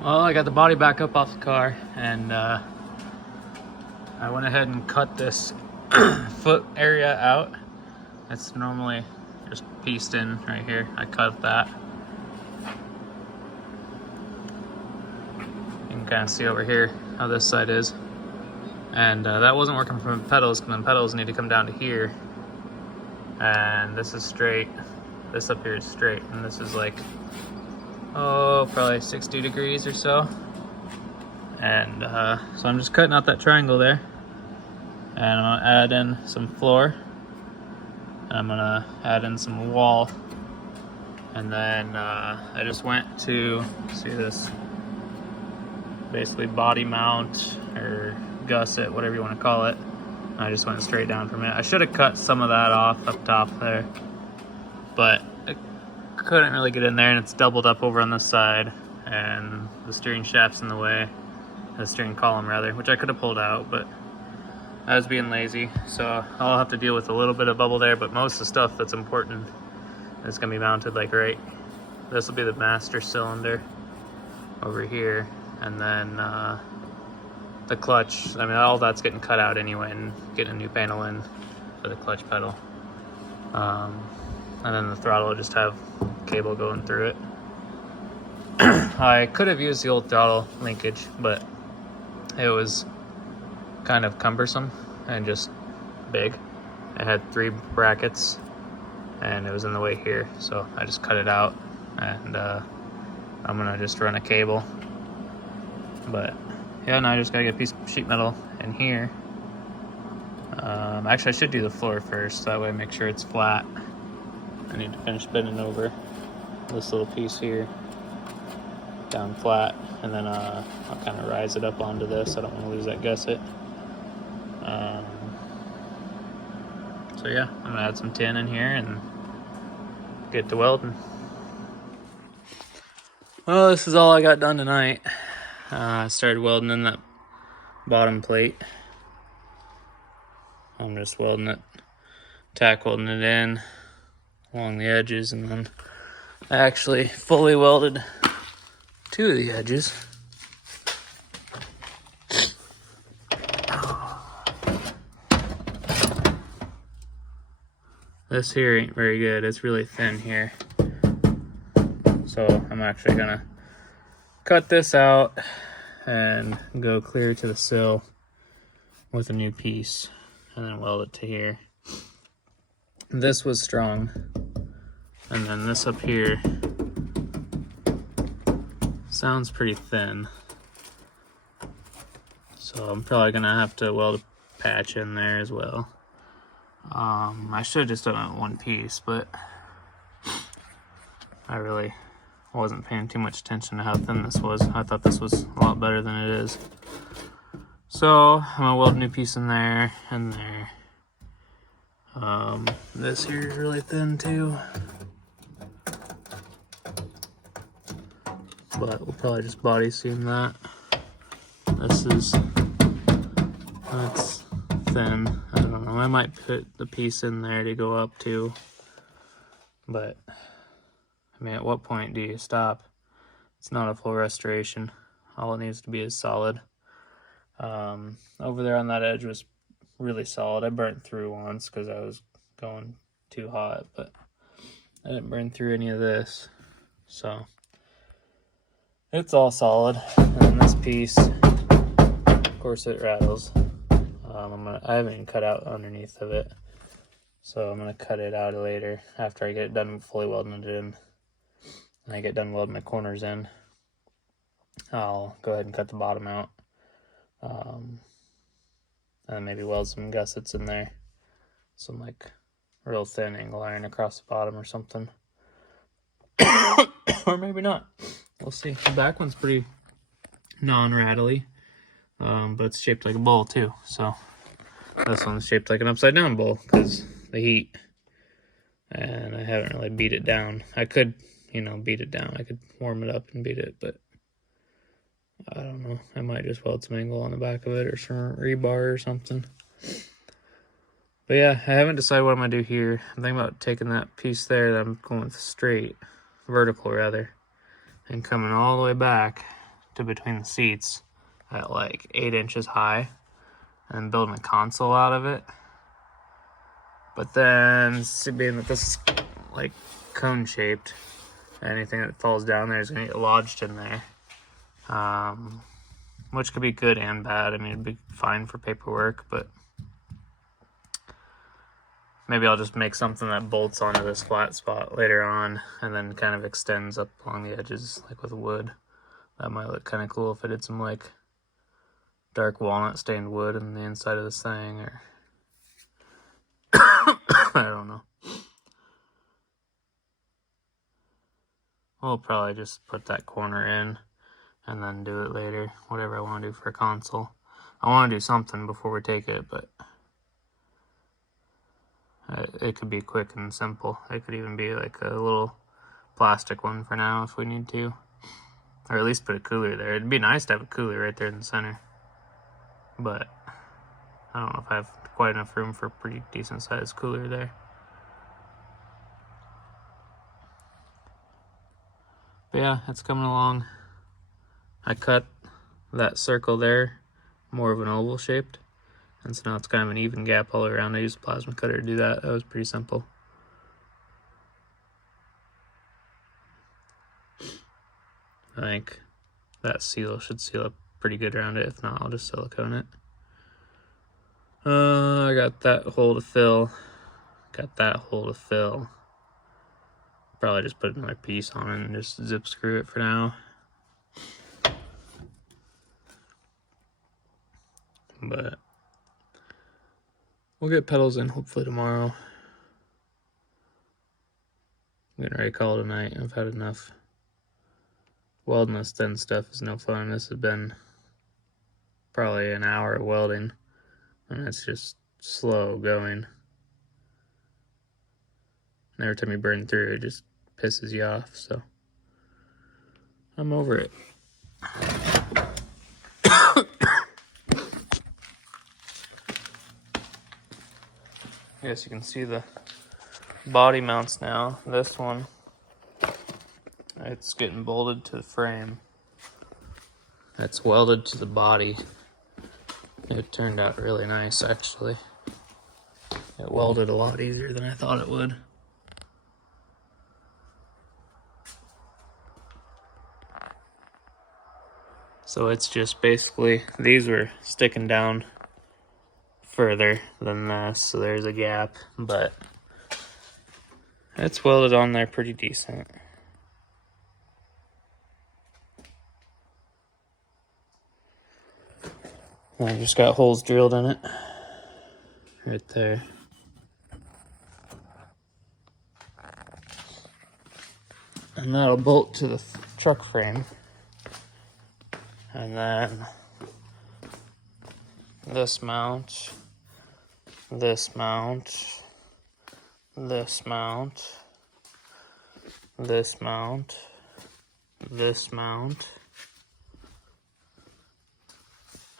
Well, I got the body back up off the car, and I went ahead and cut this foot area out. It's normally just pieced in right here. I cut that. You can kind of see over here how this side is. And that wasn't working from the pedals, because the pedals need to come down to here. And this is straight. This up here is straight, and this is like, oh, probably 60 degrees or so. And so I'm just cutting out that triangle there, and I'm gonna add in some floor, and I'm gonna add in some wall, and then I just went to see this basically body mount or gusset, whatever you want to call it. I just went straight down from it. I should have cut some of that off up top there, but I couldn't really get in there, and it's doubled up over on this side, and the steering shaft's in the way, the steering column rather, which I could have pulled out, but I was being lazy. So I'll have to deal with a little bit of bubble there, but most of the stuff that's important is gonna be mounted like right. This will be the master cylinder over here, and then the clutch, I mean, all that's getting cut out anyway, and getting a new panel in for the clutch pedal. And then the throttle will just have cable going through it. I could have used the old throttle linkage, but it was kind of cumbersome and just big. It had 3 brackets, and it was in the way here, so I just cut it out, and I'm gonna just run a cable. But yeah, now I just gotta get a piece of sheet metal in here. Actually, I should do the floor first, so that way I make sure it's flat. I need to finish bending over this little piece here down flat, and then I'll kind of rise it up onto this. I don't want to lose that gusset. So yeah, I'm gonna add some tin in here and get to welding. Well, this is all I got done tonight. I started welding in that bottom plate. I'm just welding it, tack welding it in along the edges, and then I actually fully welded 2 of the edges. This here ain't very good. It's really thin here. So I'm actually gonna cut this out and go clear to the sill with a new piece, and then weld it to here. This was strong, and then this up here sounds pretty thin, so I'm probably gonna have to weld a patch in there as well. I should have just done it in one piece, but I really wasn't paying too much attention to how thin this was. I thought this was a lot better than it is. So I'm gonna weld a new piece in there and there. This here is really thin too, but we'll probably just body seam that. That's thin. I don't know, I might put the piece in there to go up to, but I mean, at what point do you stop? It's not a full restoration. All it needs to be is solid. Over there on that edge was really solid. I burnt through once because I was going too hot, but I didn't burn through any of this. So it's all solid. And this piece, of course, it rattles. I haven't even cut out underneath of it, so I'm gonna cut it out later after I get it done fully welding it in, and I get done welding my corners in. I'll go ahead and cut the bottom out, and maybe weld some gussets in there, some like real thin angle iron across the bottom or something. Or maybe not. We'll see. The back one's pretty non-rattly, but it's shaped like a bowl too. So this one's shaped like an upside down bowl because the heat, and I haven't really beat it down. I could, beat it down. I could warm it up and beat it, but I don't know. I might just weld some angle on the back of it or some rebar or something. But yeah, I haven't decided what I'm gonna do here. I'm thinking about taking that piece there that I'm going with straight, vertical rather, and coming all the way back to between the seats at like 8 inches high and building a console out of it. But then, being that this is like cone shaped, anything that falls down there is going to get lodged in there. Which could be good and bad. I mean, it'd be fine for paperwork, but maybe I'll just make something that bolts onto this flat spot later on and then kind of extends up along the edges, like with wood. That might look kind of cool if I did some like dark walnut stained wood in the inside of this thing, or I don't know. I'll probably just put that corner in and then do it later, whatever I want to do for a console. I want to do something before we take it, but it could be quick and simple. It could even be like a little plastic one for now if we need to. Or at least put a cooler there. It'd be nice to have a cooler right there in the center. But I don't know if I have quite enough room for a pretty decent sized cooler there. But yeah, it's coming along. I cut that circle there more of an oval shaped. And so now it's kind of an even gap all around. I used a plasma cutter to do that. That was pretty simple. I think that seal should seal up pretty good around it. If not, I'll just silicone it. I got that hole to fill. Got that hole to fill. Probably just put another piece on it and just zip screw it for now. But we'll get pedals in hopefully tomorrow. I'm getting ready to call it a night. I've had enough. Welding this thin stuff is no fun. This has been probably an hour of welding, and it's just slow going. And every time you burn through, it just pisses you off, so I'm over it. I guess you can see the body mounts now. This one, it's getting bolted to the frame. It's welded to the body. It turned out really nice, actually. It welded a lot easier than I thought it would. So it's just basically, these were sticking down further than this, so there's a gap, but it's welded on there pretty decent. I just got holes drilled in it, right there. And that'll bolt to the truck frame. And then this mount, this mount, this mount, this mount, this mount,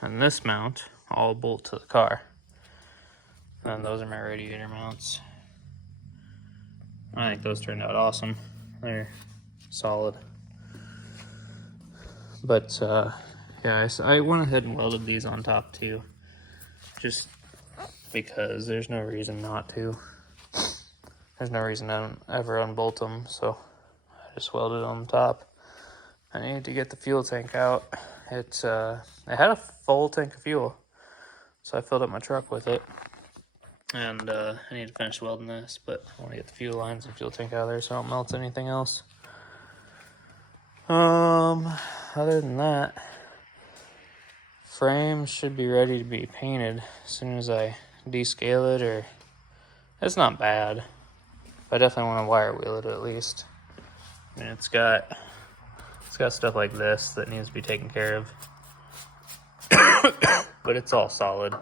and this mount all bolt to the car. And those are my radiator mounts. I think those turned out awesome. They're solid. But yeah, I went ahead and welded these on top too, just because there's no reason not to. There's no reason I don't ever unbolt them, so I just welded on top. I needed to get the fuel tank out. It had a full tank of fuel, so I filled up my truck with it. And I need to finish welding this, but I want to get the fuel lines and fuel tank out of there so I don't melt anything else. Other than that, frame should be ready to be painted as soon as I descale it, or it's not bad, but I definitely want to wire wheel it at least. I mean, it's got stuff like this that needs to be taken care of, but it's all solid.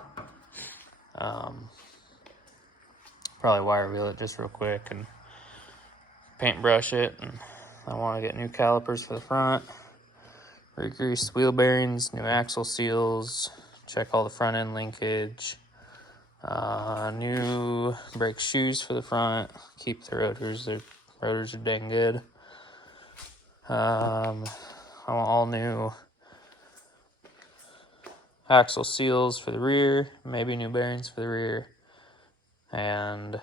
Probably wire wheel it just real quick and paintbrush it, and I want to get new calipers for the front, re-grease wheel bearings, new axle seals, check all the front end linkage, new brake shoes for the front, keep the rotors. The rotors are dang good. I want all new axle seals for the rear, maybe new bearings for the rear, and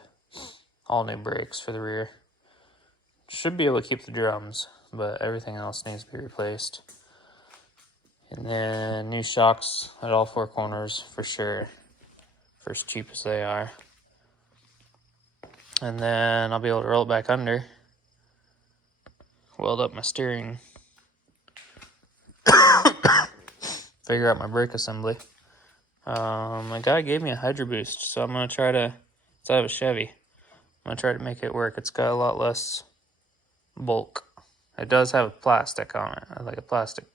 all new brakes for the rear. Should be able to keep the drums, but everything else needs to be replaced. And then new shocks at all four corners for sure, for as cheap as they are. And then I'll be able to roll it back under, weld up my steering, figure out my brake assembly. My guy gave me a Hydro Boost, so I'm going to try to, it's out of a Chevy, I'm going to try to make it work. It's got a lot less bulk. It does have plastic on it, like a plastic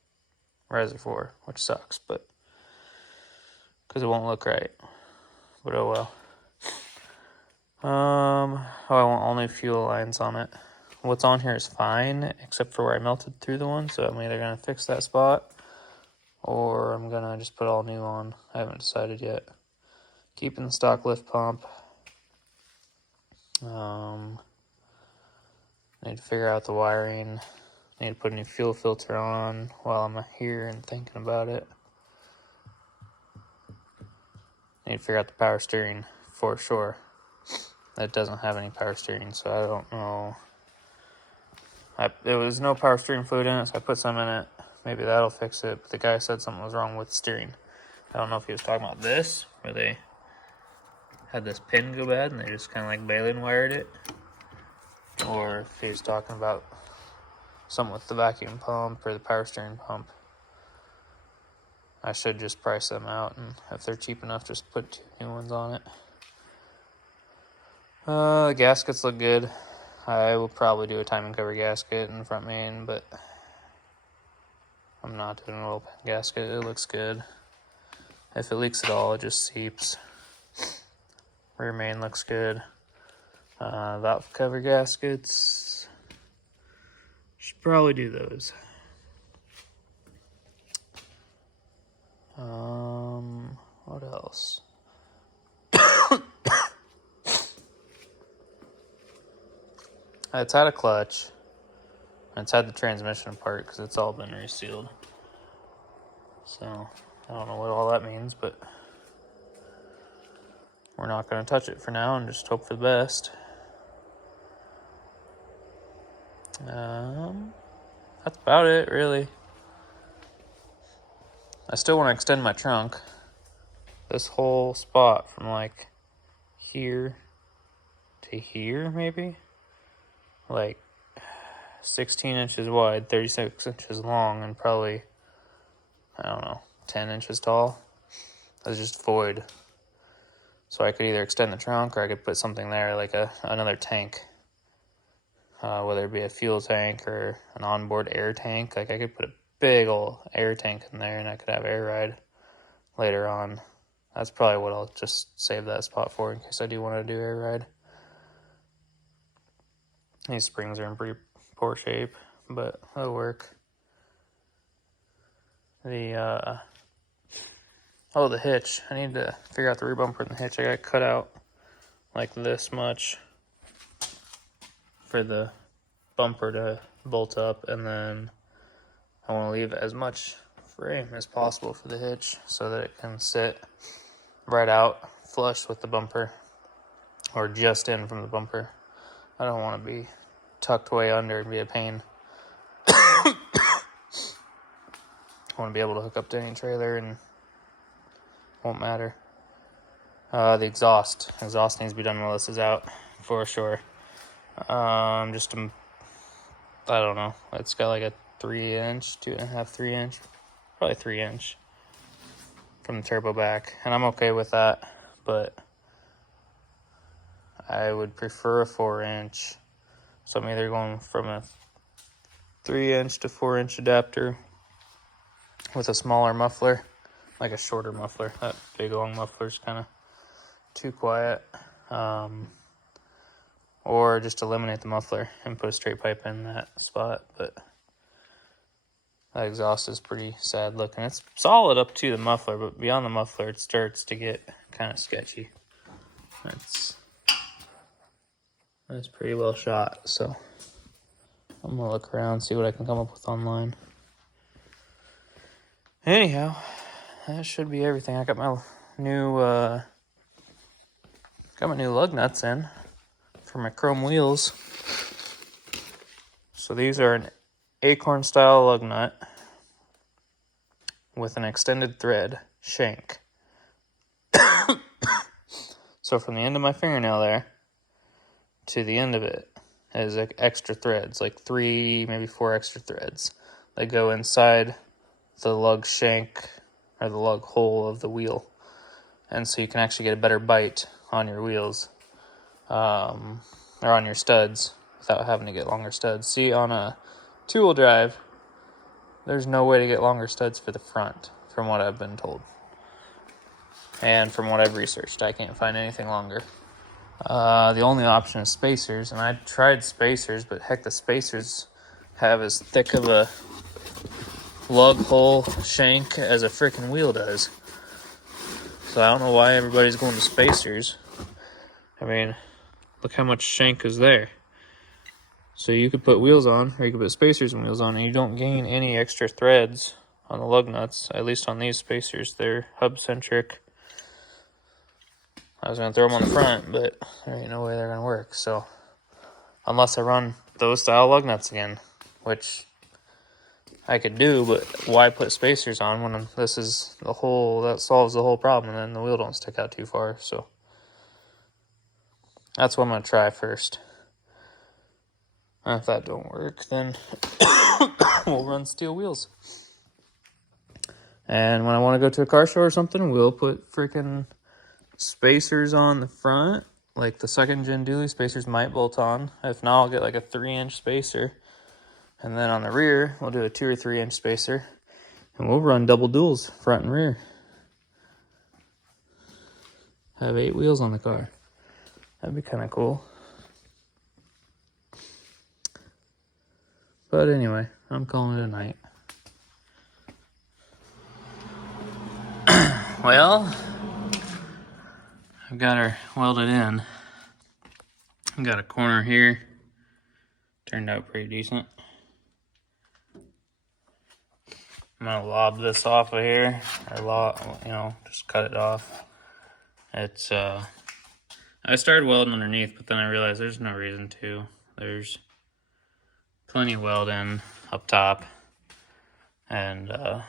reservoir, which sucks, but because it won't look right. But oh well. I want all new fuel lines on it. What's on here is fine, except for where I melted through the one, so I'm either going to fix that spot, or I'm going to just put all new on. I haven't decided yet. Keeping the stock lift pump. Need to figure out the wiring. Need to put a new fuel filter on while I'm here and thinking about it. Need to figure out the power steering for sure. It doesn't have any power steering, so I don't know. There was no power steering fluid in it, so I put some in it. Maybe that'll fix it. But the guy said something was wrong with the steering. I don't know if he was talking about this, where they had this pin go bad and they just kind of like baling wired it, or if he was talking about something with the vacuum pump or the power steering pump. I should just price them out, and if they're cheap enough, just put 2 new ones on it. The gaskets look good. I will probably do a timing cover gasket in the front main, but I'm not doing an oil pan gasket. It looks good. If it leaks at all, it just seeps. Rear main looks good. Valve cover gaskets, should probably do those. What else? It's had a clutch. It's had the transmission apart because it's all been resealed. So, I don't know what all that means, but we're not going to touch it for now and just hope for the best. That's about it, really. I still want to extend my trunk. This whole spot from like here to here, maybe? Like 16 inches wide, 36 inches long, and probably, I don't know, 10 inches tall. That's just void. So I could either extend the trunk or I could put something there like another tank. Whether it be a fuel tank or an onboard air tank. Like I could put a big old air tank in there and I could have air ride later on. That's probably what I'll just save that spot for in case I do want to do air ride. These springs are in pretty poor shape, but that'll work. The hitch. I need to figure out the rear bumper and the hitch. I got cut out like this much for the bumper to bolt up, and then I want to leave as much frame as possible for the hitch so that it can sit right out flush with the bumper or just in from the bumper. I don't want to be tucked way under and be a pain. I want to be able to hook up to any trailer and won't matter. The exhaust needs to be done while this is out for sure. I don't know. It's got like a 3-inch, 2.5, 3-inch, probably 3-inch from the turbo back, and I'm okay with that. But I would prefer a 4-inch. So I'm either going from a 3-inch to 4-inch adapter with a smaller muffler, like a shorter muffler. That big long muffler's kind of too quiet. Or just eliminate the muffler and put a straight pipe in that spot. But that exhaust is pretty sad looking. It's solid up to the muffler, but beyond the muffler, it starts to get kind of sketchy. That's pretty well shot, so I'm gonna look around, see what I can come up with online. Anyhow, that should be everything. I got my new lug nuts in for my chrome wheels. So these are an acorn style lug nut with an extended thread shank. So from the end of my fingernail there to the end of it is like extra threads, like 3, maybe 4 extra threads. They go inside the lug shank or the lug hole of the wheel. And so you can actually get a better bite on your wheels, or on your studs without having to get longer studs. See, on a 2-wheel drive, there's no way to get longer studs for the front, from what I've been told. And from what I've researched, I can't find anything longer. The only option is spacers, and I tried spacers, but heck, the spacers have as thick of a lug hole shank as a freaking wheel does. So I don't know why everybody's going to spacers. I mean, look how much shank is there. So you could put wheels on, or you could put spacers and wheels on, and you don't gain any extra threads on the lug nuts, at least on these spacers. They're hub-centric. I was going to throw them on the front, but there ain't no way they're going to work. So unless I run those style lug nuts again, which I could do, but why put spacers on when this is the whole, that solves the whole problem, and then the wheel don't stick out too far. So that's what I'm going to try first. And if that don't work, then we'll run steel wheels. And when I want to go to a car show or something, we'll put freaking spacers on the front. Like the second gen dually spacers might bolt on. If not, I'll get like a 3-inch spacer. And then on the rear, we'll do a 2 or 3-inch spacer. And we'll run double duals, front and rear. Have 8 wheels on the car. That'd be kind of cool. But anyway, I'm calling it a night. Well, I've got her welded in. I've got a corner here. Turned out pretty decent. I'm gonna lob this off of here, or just cut it off. It's I started welding underneath, but then I realized there's no reason to. There's plenty of weld in up top, and I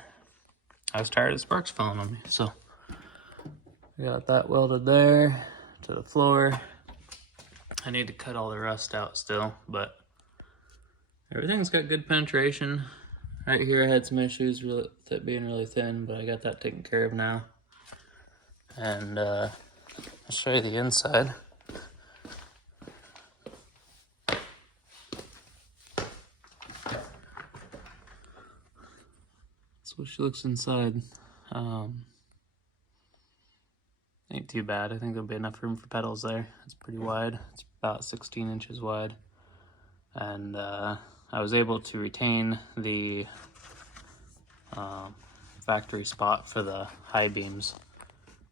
was tired of the sparks falling on me, so I got that welded there to the floor. I need to cut all the rust out still, but everything's got good penetration. Right here I had some issues with it being really thin, but I got that taken care of now. And I'll show you the inside. That's what she looks inside. Ain't too bad. I think there'll be enough room for pedals there. It's pretty wide. It's about 16 inches wide. And I was able to retain the factory spot for the high beams,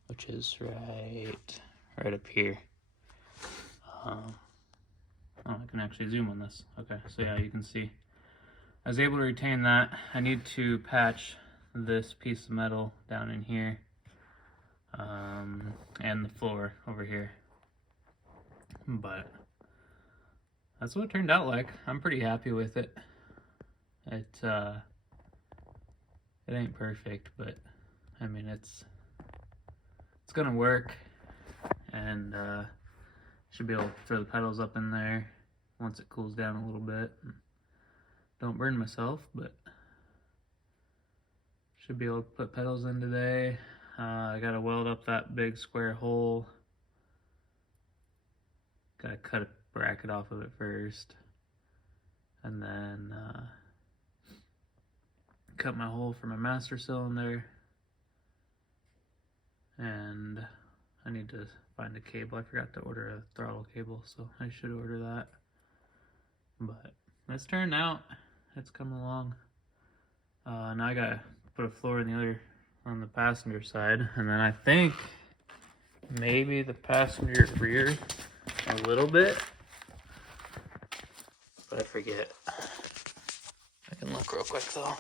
which is right up here. I can actually zoom on this. Okay, so yeah, you can see. I was able to retain that. I need to patch this piece of metal down in here, and the floor over here. But that's what it turned out like. I'm pretty happy with it. It ain't perfect, but I mean it's gonna work, and should be able to throw the pedals up in there once it cools down a little bit. Don't burn myself, but should be able to put pedals in today. I gotta weld up that big square hole. Gotta cut a bracket off of it first, and then cut my hole for my master cylinder. And I need to find a cable. I forgot to order a throttle cable, so I should order that. But it's turned out. It's coming along. Now I gotta put a floor on the passenger side, and then I think maybe the passenger rear a little bit, but I forget. I can look real quick though.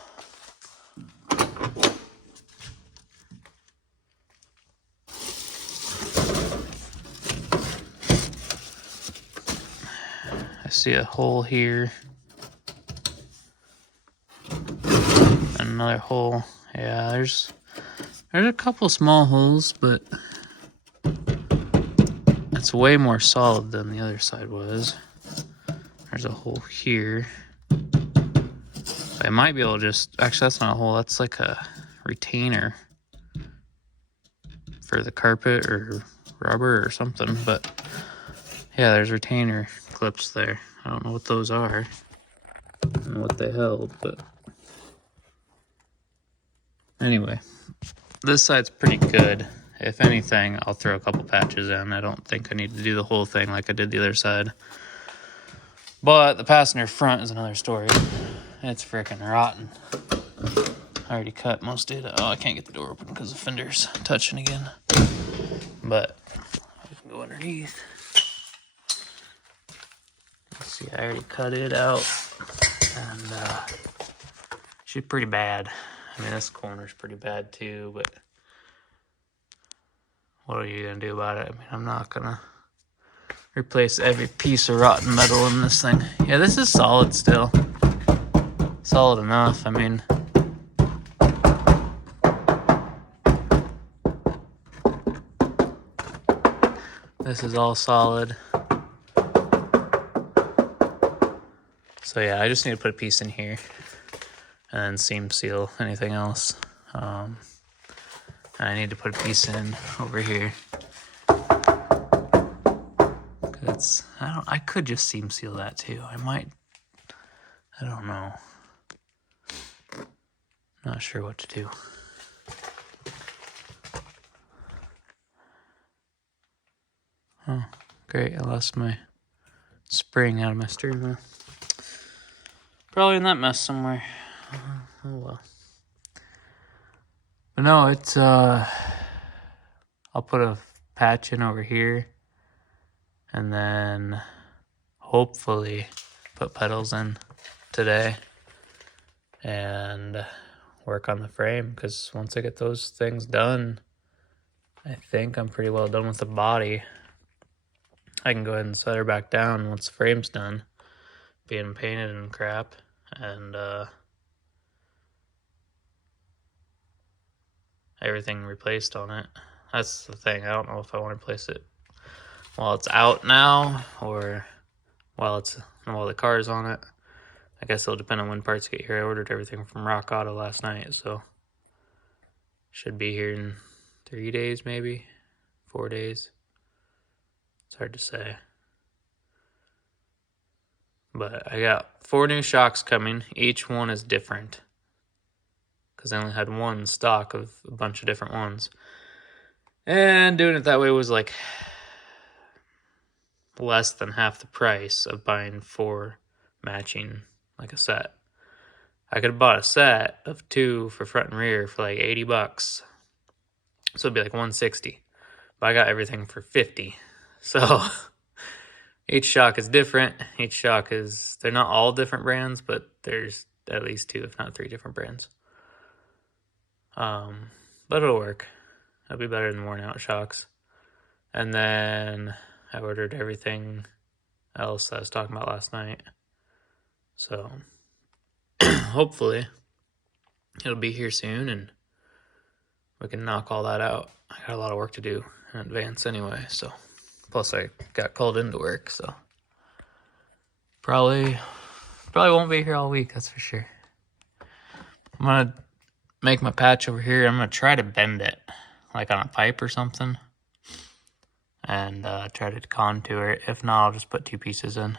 see a hole here. And another hole. Yeah, there's a couple small holes, but it's way more solid than the other side was. There's a hole here. I might be able to just, actually that's not a hole, that's like a retainer for the carpet or rubber or something, but yeah, there's retainer clips there. I don't know what those are. I don't know what they held, but anyway, this side's pretty good. If anything, I'll throw a couple patches in. I don't think I need to do the whole thing like I did the other side. But the passenger front is another story. It's freaking rotten. I already cut most of it. Oh, I can't get the door open because the fender's touching again. But I can go underneath. Let's see, I already cut it out. And she's pretty bad. I mean, this corner's pretty bad too, but what are you gonna do about it? I mean, I'm not gonna replace every piece of rotten metal in this thing. Yeah, this is solid still. Solid enough, I mean. This is all solid. So yeah, I just need to put a piece in here and then seam seal anything else. I need to put a piece in over here. I could just seam seal that too. I don't know. Not sure what to do. Oh, great, I lost my spring out of my steering wheel. Probably in that mess somewhere. Oh well. But no, it's, I'll put a patch in over here. And then hopefully put pedals in today. And work on the frame. Because once I get those things done, I think I'm pretty well done with the body. I can go ahead and set her back down once the frame's done. Being painted and crap. And, everything replaced on it. That's the thing. I don't know if I want to replace it while it's out now or while the car's on it. I guess it'll depend on when parts get here. I ordered everything from Rock Auto last night, so should be here in 3 days, maybe 4 days. It's hard to say. But I got 4 new shocks coming. Each one is different, because I only had one stock of a bunch of different ones. And doing it that way was like less than half the price of buying 4 matching, like a set. I could have bought a set of 2 for front and rear for like $80. So it'd be like $160. But I got everything for $50. So each shock is different. They're not all different brands, but there's at least 2, if not 3 different brands. But it'll work. It'll be better than worn out shocks. And then I ordered everything else I was talking about last night. So hopefully it'll be here soon and we can knock all that out. I got a lot of work to do in advance anyway, so plus I got called into work, so probably won't be here all week, that's for sure. I'm gonna make my patch over here. I'm gonna try to bend it like on a pipe or something and try to contour it. If not, I'll just put 2 pieces in.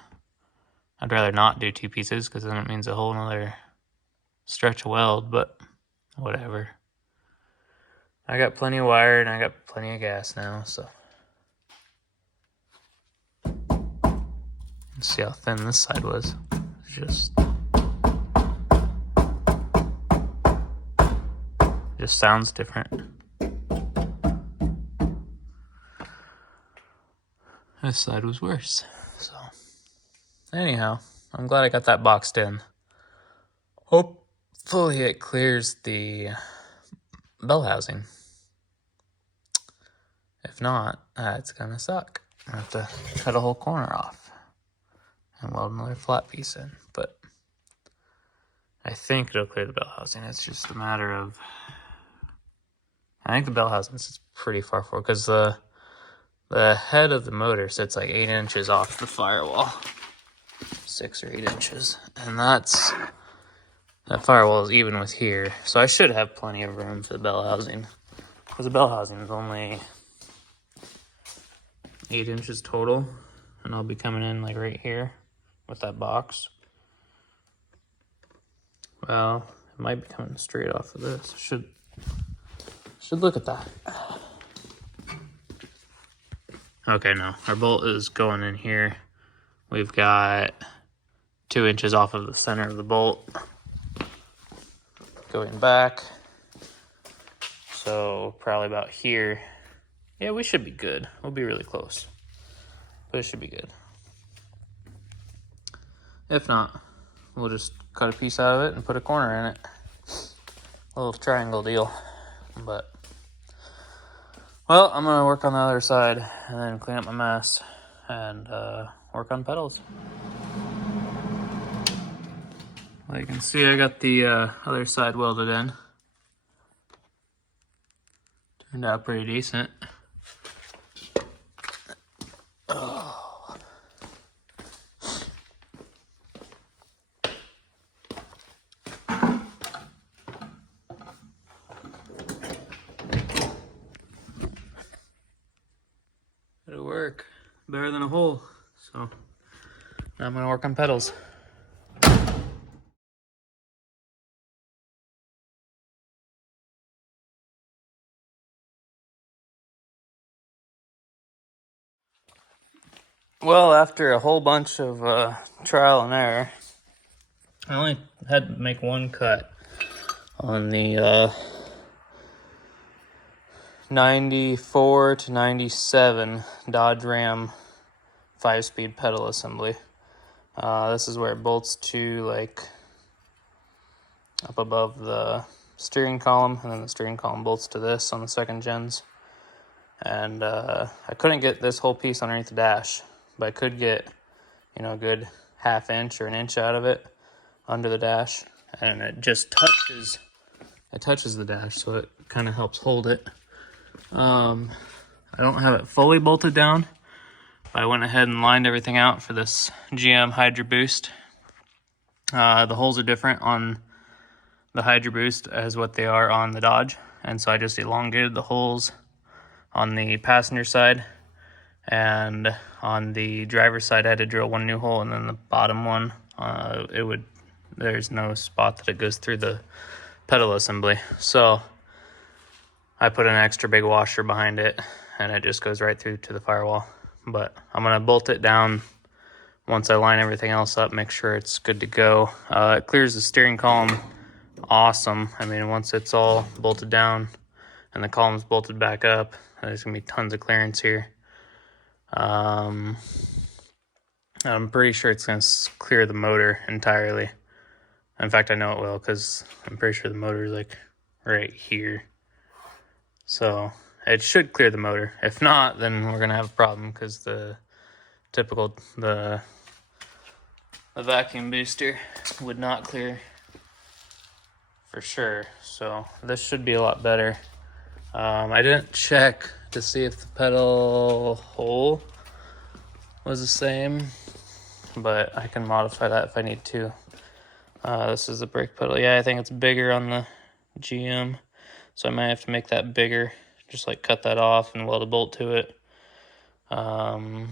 I'd rather not do 2 pieces because then it means a whole nother stretch of weld, but whatever. I got plenty of wire and I got plenty of gas now, so. Let's see how thin this side was. Just sounds different. This side was worse, so. Anyhow, I'm glad I got that boxed in. Hopefully it clears the bell housing. If not, it's gonna suck. I have to cut a whole corner off. and weld another flat piece in. But I think it'll clear the bell housing. It's just a matter of, I think the bell housing is pretty far forward because the head of the motor sits like 8 inches off the firewall, 6 or 8 inches, and that firewall is even with here, so I should have plenty of room for the bell housing because the bell housing is only 8 inches total, and I'll be coming in like right here with that box. Well, it might be coming straight off of this. Should look at that. Okay, no, our bolt is going in here. We've got 2 inches off of the center of the bolt going back. So probably about here. Yeah, we should be good. We'll be really close, but it should be good. If not, we'll just cut a piece out of it and put a corner in it. A little triangle deal. But, well, I'm gonna work on the other side and then clean up my mess and work on pedals. Well, you can see I got the other side welded in. Turned out pretty decent. Oh. It'll work better than a hole. So now I'm gonna work on pedals. Well, after a whole bunch of trial and error, I only had to make one cut on the 94 to 97 Dodge Ram 5-speed pedal assembly. This is where it bolts to like up above the steering column, and then the steering column bolts to this on the second gens. And I couldn't get this whole piece underneath the dash, but I could get, a good ½ inch or an inch out of it under the dash, and it just touches the dash, so it kind of helps hold it. I don't have it fully bolted down, but I went ahead and lined everything out for this GM Hydro Boost. The holes are different on the Hydro Boost as what they are on the Dodge, and so I just elongated the holes on the passenger side, and on the driver's side I had to drill one new hole, and then the bottom one, there's no spot that it goes through the pedal assembly, so I put an extra big washer behind it, and it just goes right through to the firewall. But I'm gonna bolt it down once I line everything else up, make sure it's good to go. It clears the steering column awesome. I mean, once it's all bolted down and the column's bolted back up, there's gonna be tons of clearance here. I'm pretty sure it's gonna clear the motor entirely. In fact, I know it will, because I'm pretty sure the motor is like right here. So it should clear the motor. If not, then we're gonna have a problem, because the vacuum booster would not clear for sure. So this should be a lot better. I didn't check to see if the pedal hole was the same, but I can modify that if I need to. This is the brake pedal. Yeah, I think it's bigger on the GM, so I might have to make that bigger, just like cut that off and weld a bolt to it. Does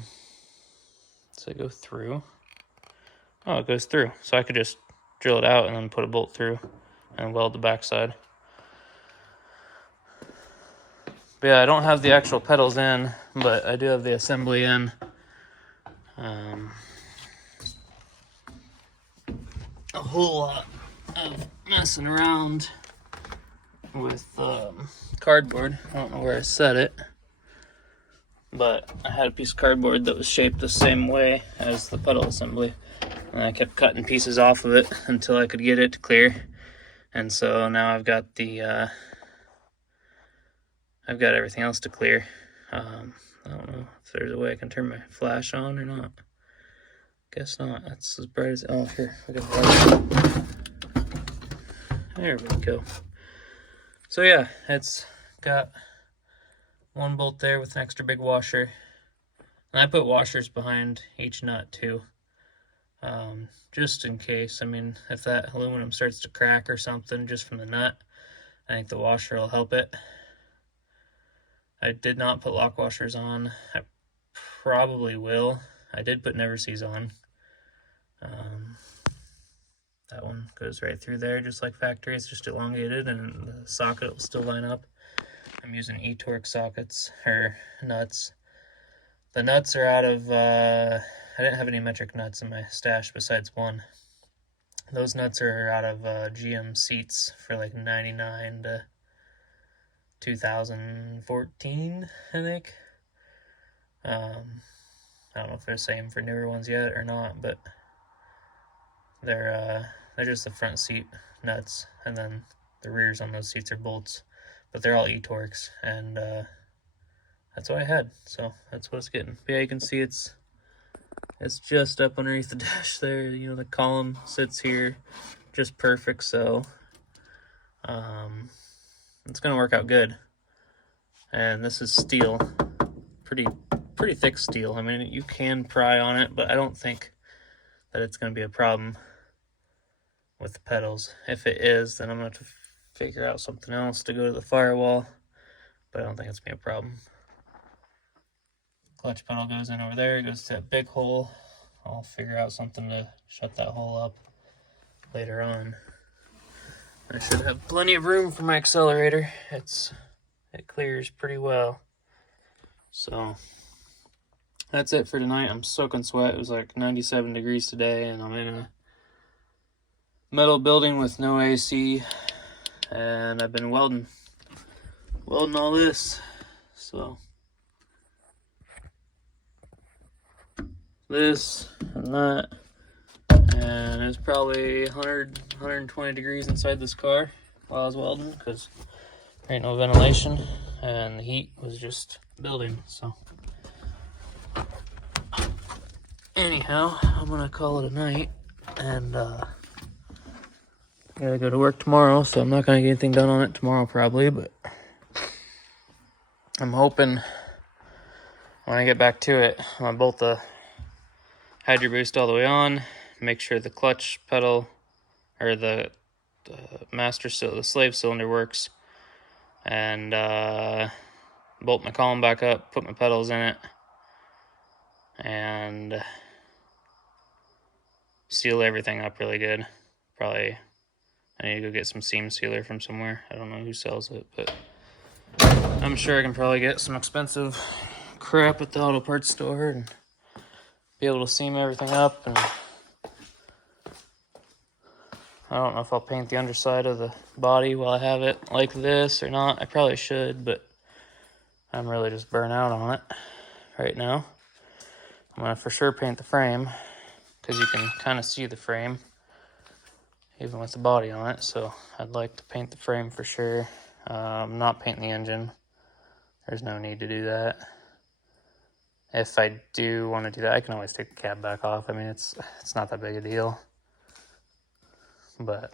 it go through? Oh, it goes through. So I could just drill it out and then put a bolt through and weld the backside. But yeah, I don't have the actual pedals in, but I do have the assembly in. A whole lot of messing around with cardboard. I don't know where I set it, but I had a piece of cardboard that was shaped the same way as the pedal assembly, and I kept cutting pieces off of it until I could get it to clear. And so now I've got everything else to clear. I don't know if there's a way I can turn my flash on or not. Guess not. That's as bright as, oh, here, I got the light. There we go. So yeah, it's got one bolt there with an extra big washer. And I put washers behind each nut too. Just in case. I mean, if that aluminum starts to crack or something just from the nut, I think the washer will help it. I did not put lock washers on. I probably will. I did put Never Sees on. That one goes right through there just like factory. It's just elongated and the socket will still line up. I'm using E-Torque sockets, or nuts. The nuts are out of, I didn't have any metric nuts in my stash besides one. Those nuts are out of GM seats for like 99 to 2014, I think. I don't know if they're the same for newer ones yet or not, but they're just the front seat nuts, and then the rears on those seats are bolts, but they're all E-Torques, and that's what I had, so that's what it's getting. But yeah, you can see it's just up underneath the dash there. You know, the column sits here just perfect, so it's gonna work out good. And this is steel, pretty thick steel. I mean, you can pry on it, but I don't think that it's gonna be a problem with the pedals. If it is, then I'm gonna have to figure out something else to go to the firewall, but I don't think it's gonna be a problem. Clutch pedal goes in over there, goes to that big hole. I'll figure out something to shut that hole up later on. I should have plenty of room for my accelerator. It clears pretty well. So that's it for tonight. I'm soaking sweat. It was like 97 degrees today, and I'm in a metal building with no AC, and I've been welding all this. So this and that, and it's probably 100, 120 degrees inside this car while I was welding, because there ain't no ventilation and the heat was just building. So anyhow, I'm gonna call it a night, and gotta go to work tomorrow, so I'm not gonna get anything done on it tomorrow probably, but I'm hoping when I get back to it, I'm gonna bolt the Hydro Boost all the way on, make sure the clutch pedal, or the the slave cylinder works, and bolt my column back up, put my pedals in it, and seal everything up really good. Probably I need to go get some seam sealer from somewhere. I don't know who sells it, but I'm sure I can probably get some expensive crap at the auto parts store and be able to seam everything up. And I don't know if I'll paint the underside of the body while I have it like this or not. I probably should, but I'm really just burnt out on it right now. I'm gonna for sure paint the frame, because you can kind of see the frame even with the body on it, so I'd like to paint the frame for sure. I'm not painting the engine. There's no need to do that. If I do want to do that, I can always take the cab back off. I mean, it's not that big a deal. But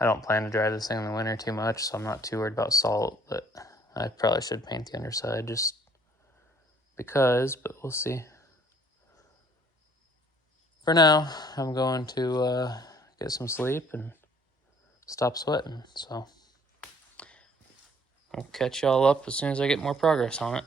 I don't plan to drive this thing in the winter too much, so I'm not too worried about salt. But I probably should paint the underside just because, but we'll see. For now, I'm going to get some sleep and stop sweating, so I'll catch y'all up as soon as I get more progress on it.